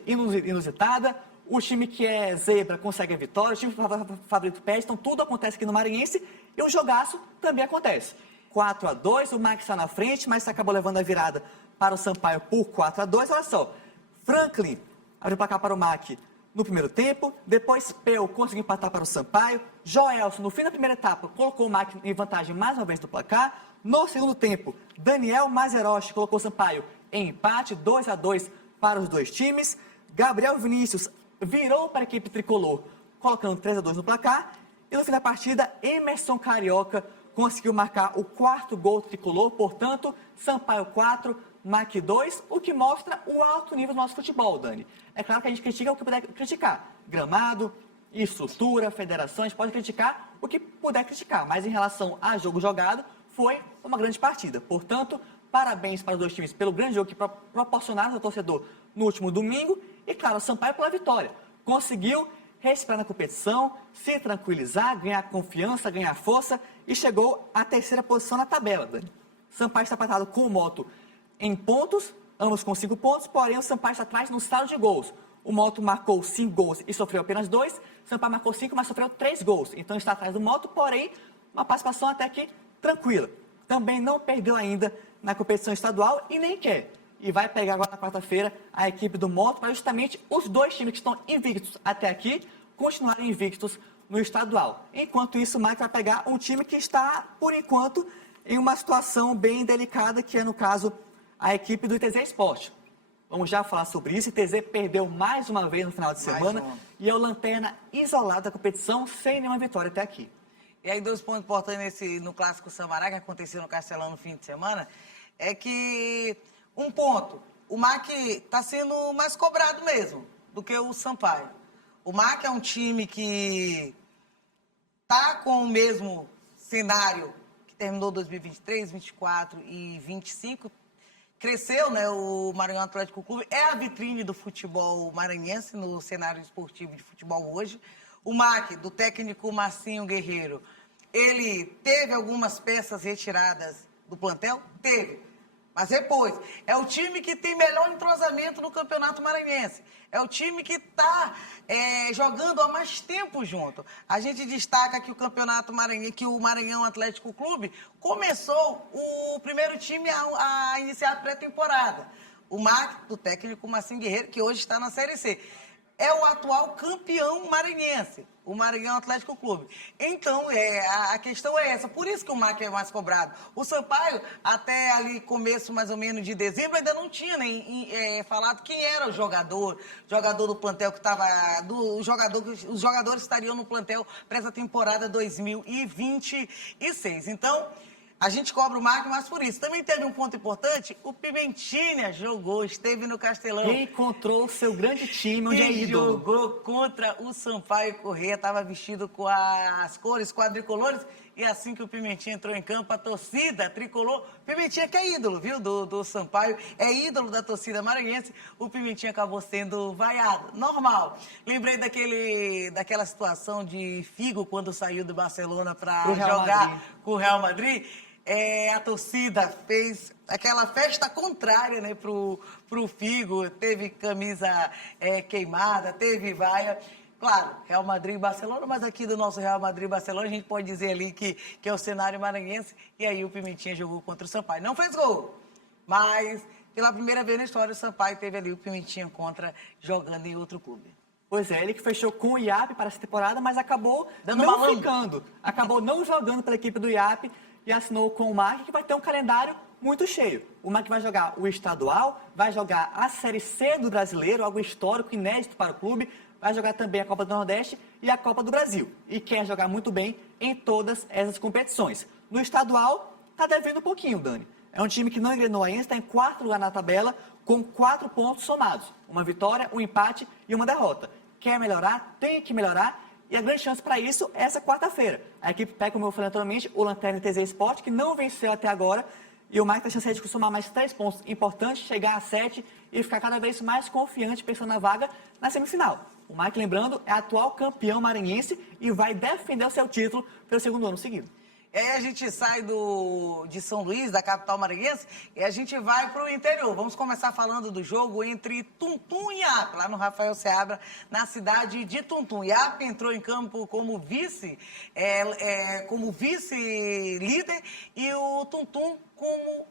inusitada. O time que é zebra consegue a vitória, o time favorito perde, então tudo acontece aqui no Maranhense e o jogaço também acontece. 4-2, o Max está na frente, mas acabou levando a virada para o Sampaio por 4-2. Olha só, Franklin abriu o placar para o MAC no primeiro tempo, depois Peu conseguiu empatar para o Sampaio, Joelson, no fim da primeira etapa, colocou o MAC em vantagem mais uma vez do placar. No segundo tempo, Daniel Mazerotti colocou o Sampaio em empate, 2-2 para os dois times. Gabriel Vinícius virou para a equipe tricolor, colocando 3-2 no placar. E no fim da partida, Emerson Carioca conseguiu marcar o 4º gol tricolor, portanto, Sampaio 4, MAC 2, o que mostra o alto nível do nosso futebol, Dani. É claro que a gente critica o que puder criticar. Gramado, estrutura, federações, pode criticar o que puder criticar, mas em relação a jogo jogado, foi uma grande partida. Portanto, parabéns para os dois times pelo grande jogo que proporcionaram ao torcedor no último domingo e, claro, o Sampaio pela vitória. Conseguiu respirar na competição, se tranquilizar, ganhar confiança, ganhar força e chegou à 3ª posição na tabela, Dani. Sampaio está empatado com o Moto em pontos, ambos com 5 pontos, porém o Sampaio está atrás no saldo de gols. O Moto marcou 5 gols e sofreu apenas 2, Sampaio marcou 5, mas sofreu 3 gols. Então está atrás do Moto, porém uma participação até que tranquila. Também não perdeu ainda na competição estadual e nem quer. E vai pegar agora na quarta-feira a equipe do Moto para justamente os dois times que estão invictos até aqui continuarem invictos no estadual. Enquanto isso, o MAC vai pegar um time que está, por enquanto, em uma situação bem delicada, que é, no caso, a equipe do ITZ Esporte. Vamos já falar sobre isso. O ITZ perdeu mais uma vez no final de semana e é o lanterna isolado da competição sem nenhuma vitória até aqui. E aí, 2 pontos importantes no Clássico Samará, que aconteceu no Castelão no fim de semana, é que, um ponto, o MAC está sendo mais cobrado mesmo do que o Sampaio. O MAC é um time que está com o mesmo cenário que terminou 2023, 24 e 25. Cresceu, né? O Maranhão Atlético Clube é a vitrine do futebol maranhense no cenário esportivo de futebol hoje. O MAC, do técnico Marcinho Guerreiro, ele teve algumas peças retiradas do plantel? Teve. Mas depois, é o time que tem melhor entrosamento no Campeonato Maranhense. É o time que está jogando há mais tempo junto. A gente destaca que o Campeonato Maranhense, que o Maranhão Atlético Clube começou o primeiro time a iniciar a pré-temporada. O MAC, do técnico Marcinho Guerreiro, que hoje está na Série C. É o atual campeão maranhense, o Maranhão Atlético Clube. Então, a questão é essa. Por isso que o MAC é mais cobrado. O Sampaio, até ali começo mais ou menos de dezembro, ainda não tinha nem falado quem era o jogador do plantel que estava... Os jogadores estariam no plantel para essa temporada 2026. Então... A gente cobra o MAC, mas por isso. Também teve um ponto importante, o Pimentinha jogou, esteve no Castelão. Encontrou o seu grande time, onde é ídolo. Jogou contra o Sampaio Corrêa, estava vestido com as cores quadricolores, e assim que o Pimentinha entrou em campo, a torcida tricolor, Pimentinha que é ídolo, viu, do Sampaio, é ídolo da torcida maranhense, o Pimentinha acabou sendo vaiado, normal. Lembrei daquela situação de Figo, quando saiu do Barcelona para jogar com o Real Madrid. A torcida fez aquela festa contrária, né, pro Figo, teve camisa queimada, teve vaia. Claro, Real Madrid e Barcelona, mas aqui do nosso Real Madrid e Barcelona a gente pode dizer ali que é o cenário maranhense, e aí o Pimentinha jogou contra o Sampaio. Não fez gol, mas pela primeira vez na história o Sampaio teve ali o Pimentinha jogando em outro clube. Pois é, ele que fechou com o IAP para essa temporada, mas acabou Dando não malandro. ficando. Acabou não jogando pela equipe do IAP e assinou com o MAC, que vai ter um calendário muito cheio. O MAC vai jogar o estadual, vai jogar a Série C do Brasileiro, algo histórico, inédito para o clube, vai jogar também a Copa do Nordeste e a Copa do Brasil. E quer jogar muito bem em todas essas competições. No estadual, está devendo um pouquinho, Dani. É um time que não engrenou ainda, está em 4º lugar na tabela, com 4 pontos somados. Uma vitória, um empate e uma derrota. Quer melhorar, tem que melhorar, e a grande chance para isso é essa quarta-feira. A equipe pega, como eu falei anteriormente, o Lanterna TZ Sport, que não venceu até agora, e o Mike tem a chance de somar mais 3 pontos importantes, chegar a 7 e ficar cada vez mais confiante pensando na vaga na semifinal. O Mike, lembrando, é atual campeão maranhense e vai defender o seu título pelo 2º ano seguido. E aí a gente sai de São Luís, da capital maranhense, e a gente vai para o interior. Vamos começar falando do jogo entre Tuntum e IAP, lá no Rafael Seabra, na cidade de Tuntum. IAP entrou em campo como vice-líder e o Tuntum como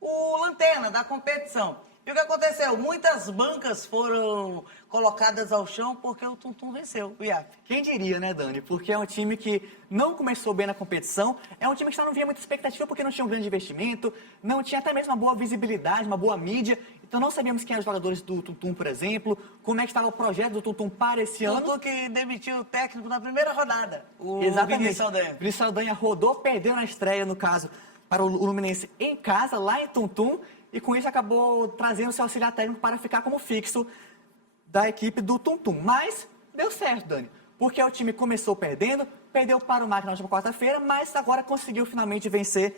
o lanterna da competição. E o que aconteceu? Muitas bancas foram colocadas ao chão porque o Tuntum venceu, o IAP. Quem diria, né, Dani? Porque é um time que não começou bem na competição, é um time que só não via muita expectativa porque não tinha um grande investimento, não tinha até mesmo uma boa visibilidade, uma boa mídia, então não sabíamos quem eram os jogadores do Tuntum, por exemplo, como é que estava o projeto do Tuntum para esse ano. Tuntum que demitiu o técnico na primeira rodada, o Exatamente. Vinícius Saldanha. Vinícius Saldanha rodou, perdeu na estreia, no caso, para o Luminense em casa, lá em Tuntum, e com isso acabou trazendo seu auxiliar técnico para ficar como fixo da equipe do Tuntum. Mas deu certo, Dani, porque o time começou perdendo, perdeu para o MAC na última quarta-feira, mas agora conseguiu finalmente vencer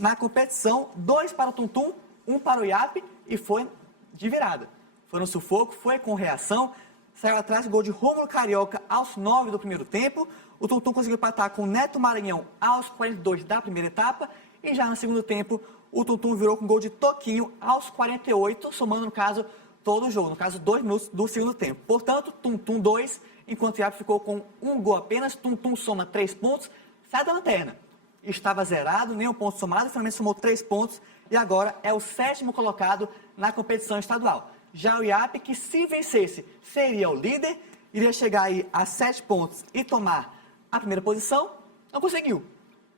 na competição. 2 para o Tuntum, 1 para o IAP, e foi de virada. Foi no sufoco, foi com reação, saiu atrás do gol de Rômulo Carioca aos 9 do primeiro tempo. O Tuntum conseguiu empatar com o Neto Maranhão aos 42 da primeira etapa, e já no segundo tempo o Tuntum virou com gol de Toquinho aos 48, somando, no caso, todo o jogo. No caso, 2 minutos do segundo tempo. Portanto, Tuntum 2, enquanto o IAP ficou com 1 gol apenas. Tuntum soma 3 pontos, sai da lanterna. Estava zerado, nenhum ponto somado, finalmente somou 3 pontos e agora é o 7º colocado na competição estadual. Já o IAP, que se vencesse, seria o líder, iria chegar aí a 7 pontos e tomar a primeira posição, não conseguiu.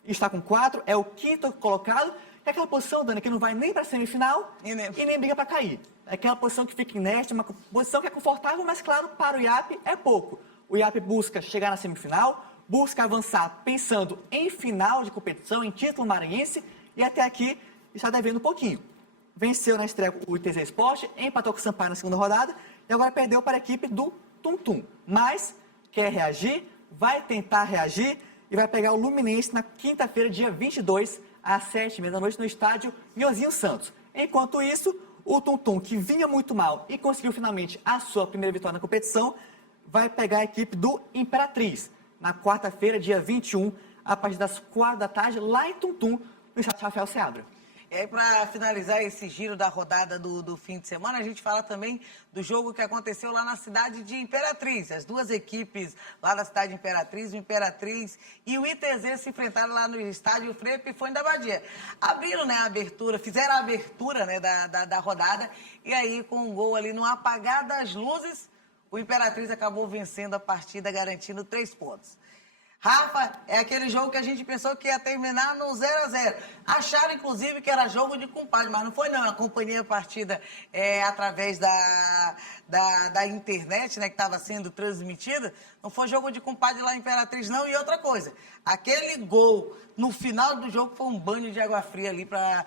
Está com 4, é o 5º colocado. É aquela posição, Dani, que não vai nem para a semifinal e nem briga para cair. É aquela posição que fica inerte, uma posição que é confortável, mas claro, para o IAP é pouco. O IAP busca chegar na semifinal, busca avançar pensando em final de competição, em título maranhense, e até aqui está devendo um pouquinho. Venceu na estreia o ITZ Sport, empatou com o Sampaio na segunda rodada, e agora perdeu para a equipe do Tuntum. Mas quer reagir, vai tentar reagir, e vai pegar o Luminense na quinta-feira, dia 22, às 7h30 da noite, no estádio Nhozinho Santos. Enquanto isso, o Tuntum, que vinha muito mal e conseguiu finalmente a sua primeira vitória na competição, vai pegar a equipe do Imperatriz, na quarta-feira, dia 21, a partir das 4 da tarde, lá em Tuntum, no estádio Rafael Seabra. E aí, para finalizar esse giro da rodada do fim de semana, a gente fala também do jogo que aconteceu lá na cidade de Imperatriz. As duas equipes lá da cidade de Imperatriz, o Imperatriz e o ITZ se enfrentaram lá no estádio Frei Epifânio da Badia. Abriram, né, a abertura, fizeram a abertura, né, da rodada, e aí com um gol ali no apagar das luzes, o Imperatriz acabou vencendo a partida, garantindo 3 pontos. Rafa, é aquele jogo que a gente pensou que ia terminar no 0-0. Acharam, inclusive, que era jogo de compadre, mas não foi não. Acompanhei a partida através da internet, né, que estava sendo transmitida. Não foi jogo de compadre lá em Imperatriz, não. E outra coisa, aquele gol no final do jogo foi um banho de água fria ali para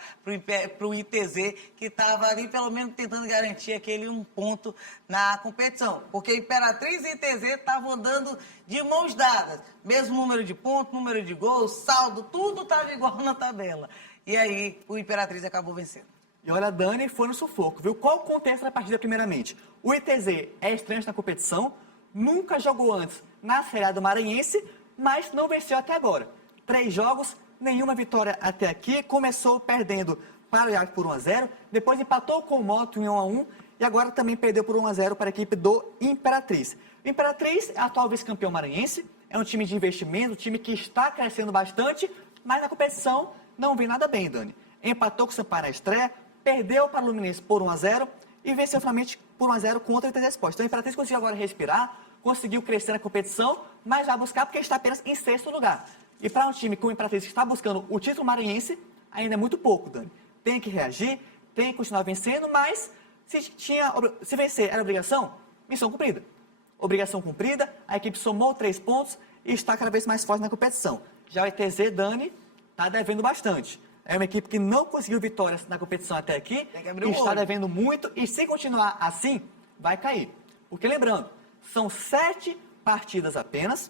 o ITZ, que estava ali pelo menos tentando garantir aquele 1 ponto na competição. Porque Imperatriz e ITZ estavam andando de mãos dadas. Mesmo número de pontos, número de gols, saldo, tudo estava igual na tabela. E aí o Imperatriz acabou vencendo. E olha, Dani, foi no sufoco, viu? Qual o contexto da partida, primeiramente? O ITZ é estranho na competição, nunca jogou antes na Série A do Maranhense, mas não venceu até agora. 3 jogos, nenhuma vitória até aqui. Começou perdendo para o IAP por 1-0, depois empatou com o Moto em 1-1 e e agora também perdeu por 1-0 para a equipe do Imperatriz. O Imperatriz é atual vice-campeão maranhense, é um time de investimento, um time que está crescendo bastante, mas na competição não vem nada bem, Dani. Empatou com o Sampaio na estreia, perdeu para o Luminense por 1-0 e venceu finalmente por 1-0 contra o ITZ Sport. Então o Imperatriz conseguiu agora respirar, conseguiu crescer na competição, mas vai buscar porque está apenas em 6º lugar. E para um time como o Imperatriz que está buscando o título maranhense, ainda é muito pouco, Dani. Tem que reagir, tem que continuar vencendo, mas se vencer era obrigação, missão cumprida. Obrigação cumprida, a equipe somou 3 pontos e está cada vez mais forte na competição. Já o ITZ, Dani, está devendo bastante. É uma equipe que não conseguiu vitórias na competição até aqui, está devendo muito e se continuar assim, vai cair. Porque lembrando, são 7 partidas apenas,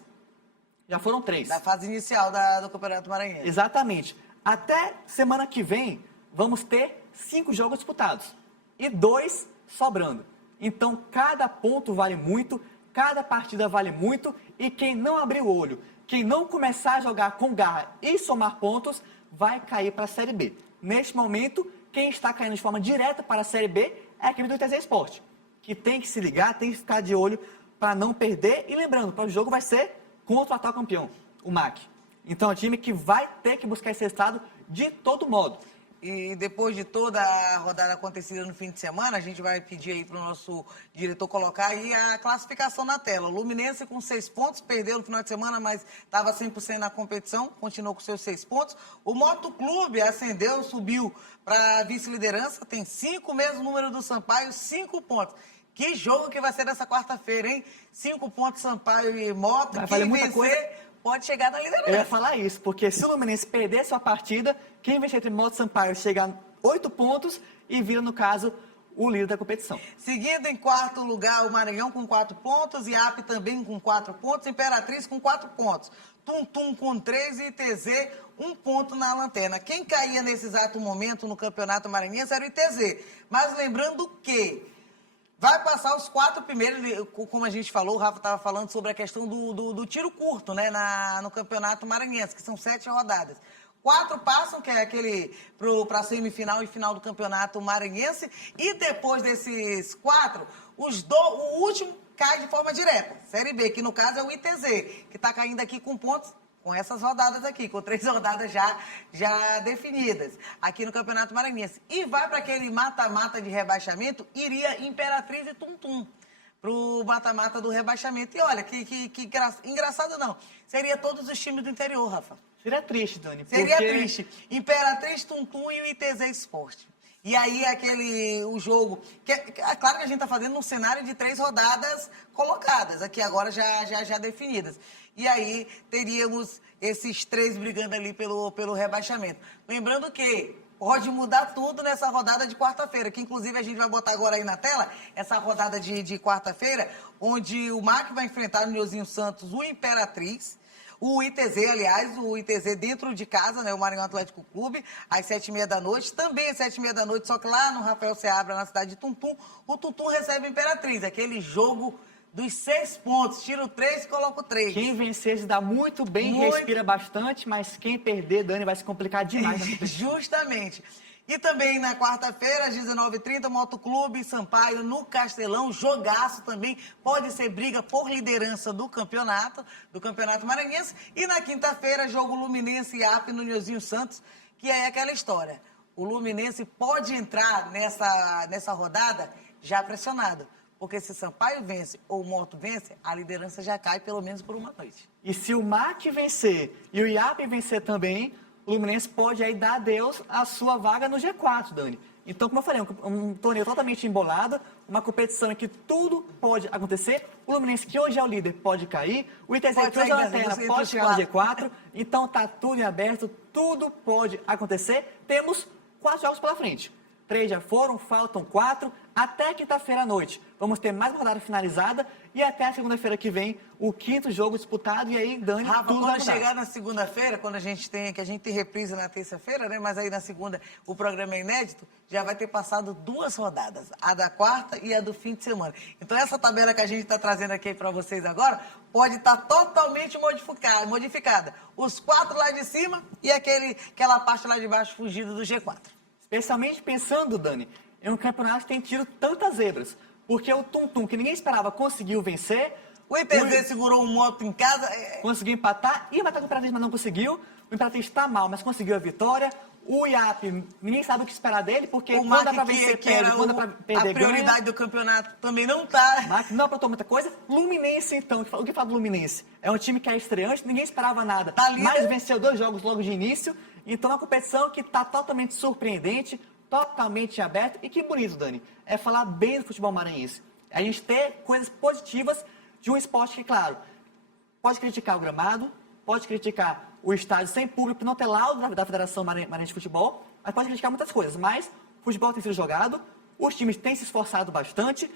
já foram 3. Da fase inicial do Campeonato Maranhense. Exatamente. Até semana que vem, vamos ter 5 jogos disputados e 2 sobrando. Então, cada ponto vale muito, cada partida vale muito e quem não abrir o olho, quem não começar a jogar com garra e somar pontos, vai cair para a Série B. Neste momento, quem está caindo de forma direta para a Série B é a equipe do ITZ Sport, que tem que se ligar, tem que ficar de olho para não perder. E lembrando, o próximo jogo vai ser contra o atual campeão, o MAC. Então é um time que vai ter que buscar esse resultado de todo modo. E depois de toda a rodada acontecida no fim de semana, a gente vai pedir aí para o nosso diretor colocar aí a classificação na tela. O Luminense com 6 pontos, perdeu no final de semana, mas estava 100% na competição, continuou com seus 6 pontos. O Motoclube ascendeu, subiu para a vice-liderança, tem 5, mesmo número do Sampaio, 5 pontos. Que jogo que vai ser nessa quarta-feira, hein? 5 pontos Sampaio e Moto, quem vencer pode chegar na liderança. Eu ia falar isso, porque se o Luminense perder sua partida, quem vencer entre Moto e Sampaio chega a 8 pontos e vira, no caso, o líder da competição. Seguindo em 4º lugar, o Maranhão com 4 pontos, IAP também com 4 pontos, Imperatriz com 4 pontos, Tum-Tum com 3 e ITZ 1 ponto na lanterna. Quem caía nesse exato momento no Campeonato Maranhense era o ITZ. Mas lembrando que vai passar os 4 primeiros, como a gente falou, o Rafa estava falando sobre a questão do tiro curto, né, no Campeonato Maranhense, que são 7 rodadas. 4 passam, que é aquele para a semifinal e final do Campeonato Maranhense, e depois desses 4, o último cai de forma direta, Série B, que no caso é o ITZ, que está caindo aqui com pontos, com essas rodadas aqui, com 3 rodadas já definidas aqui no Campeonato Maranhense. E vai para aquele mata-mata de rebaixamento, iria Imperatriz e Tum-Tum para o mata-mata do rebaixamento. E olha, que engraçado não, seria todos os times do interior, Rafa. Seria triste, Dani. Seria triste. Imperatriz, Tum-Tum e o ITZ Sport. E aí o jogo, claro que a gente está fazendo um cenário de 3 rodadas colocadas, aqui agora já definidas. E aí teríamos esses 3 brigando ali pelo rebaixamento. Lembrando que pode mudar tudo nessa rodada de quarta-feira, que inclusive a gente vai botar agora aí na tela, essa rodada de quarta-feira, onde o MAC vai enfrentar no Nilzinho Santos o Imperatriz, o ITZ, aliás, o ITZ dentro de casa, né, o Maranhão Atlético Clube, às 7h30 da noite, também às 7h30 da noite, só que lá no Rafael Seabra, na cidade de Tum-Tum, o Tum-Tum recebe a Imperatriz, aquele jogo dos 6 pontos, tira o 3 e coloca o 3. Quem vencer se dá muito bem, respira bastante, mas quem perder, Dani, vai se complicar demais. Justamente. E também na quarta-feira, às 19h30, Motoclube Sampaio no Castelão, jogaço também, pode ser briga por liderança do Campeonato Maranhense. E na quinta-feira, jogo Luminense e AP no Nilzinho Santos, que é aquela história. O Luminense pode entrar nessa rodada já pressionado, porque se Sampaio vence ou o Moto vence, a liderança já cai pelo menos por uma noite. E se o MAC vencer e o IAP vencer também, o Luminense pode aí dar adeus à sua vaga no G4, Dani. Então, como eu falei, um torneio totalmente embolado, uma competição em que tudo pode acontecer. O Luminense, que hoje é o líder, pode cair. O ITZ, que hoje é a lanterna, pode chegar no G4. Então, tá tudo em aberto, tudo pode acontecer. Temos 4 jogos pela frente. 3 já foram, faltam 4. Até quinta-feira à noite vamos ter mais uma rodada finalizada e até a segunda-feira que vem o 5º jogo disputado. E aí, Dani, Rafa, tudo quando chegar na segunda-feira, quando a gente tem reprise na terça-feira, né? Mas aí na segunda o programa é inédito, já vai ter passado 2 rodadas, a da quarta e a do fim de semana. Então essa tabela que a gente está trazendo aqui para vocês agora pode estar totalmente modificada. Os 4 lá de cima e aquela parte lá de baixo fugida do G4. Especialmente pensando, Dani, em um campeonato que tem tido tantas zebras. Porque o Tum Tum, que ninguém esperava, conseguiu vencer. O IPZ segurou um moto em casa. Conseguiu empatar, ia matar com o Imperatriz, mas não conseguiu. O Imperatriz está mal, mas conseguiu a vitória. O IAP, ninguém sabe o que esperar dele, porque O quando dá pra MAC, vencer, que perde, era quando dá pra perder, a prioridade ganha. do campeonato, também não tá. MAC não aprontou muita coisa. Luminense, então, o que fala do Luminense? É um time que é estreante, ninguém esperava nada, Tá líder. mas venceu 2 jogos logo de início. Então, é uma competição que está totalmente surpreendente, totalmente aberta. E que bonito, Dani, é falar bem do futebol maranhense. A gente ter coisas positivas de um esporte que, claro, pode criticar o gramado, pode criticar o estádio sem público, não ter laudo da Federação Maranhense de Futebol, mas pode criticar muitas coisas. Mas o futebol tem sido jogado, os times têm se esforçado bastante,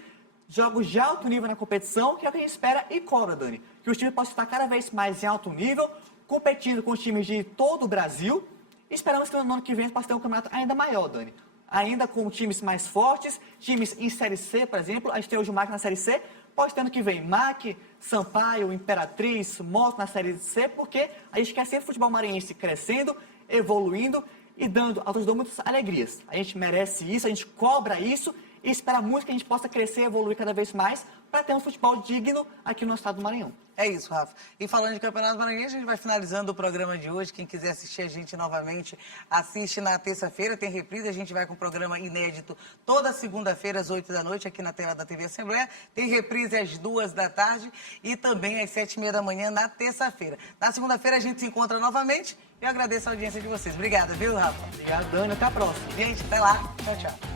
jogos de alto nível na competição, que é o que a gente espera e cobra, Dani. Que os times possam estar cada vez mais em alto nível, competindo com os times de todo o Brasil. E esperamos que no ano que vem possa ter um campeonato ainda maior, Dani. Ainda com times mais fortes, times em Série C, por exemplo. A gente tem hoje o MAC na Série C, pode ter ano que vem MAC, Sampaio, Imperatriz, Moto na Série C, porque a gente quer sempre o futebol maranhense crescendo, evoluindo e dando ao torcedor muitas alegrias. A gente merece isso, a gente cobra isso e espera muito que a gente possa crescer e evoluir cada vez mais para ter um futebol digno aqui no estado do Maranhão. É isso, Rafa. E falando de Campeonato Maranhense, a gente vai finalizando o programa de hoje. Quem quiser assistir a gente novamente, assiste na terça-feira, tem reprise. A gente vai com um programa inédito toda segunda-feira, às 8 da noite, aqui na tela da TV Assembleia. Tem reprise às 2 da tarde e também às 7h30 da manhã na terça-feira. Na segunda-feira a gente se encontra novamente. Eu agradeço a audiência de vocês. Obrigada, viu, Rafa? Obrigado, Dani. Até a próxima. Gente, até lá. Tchau, tchau.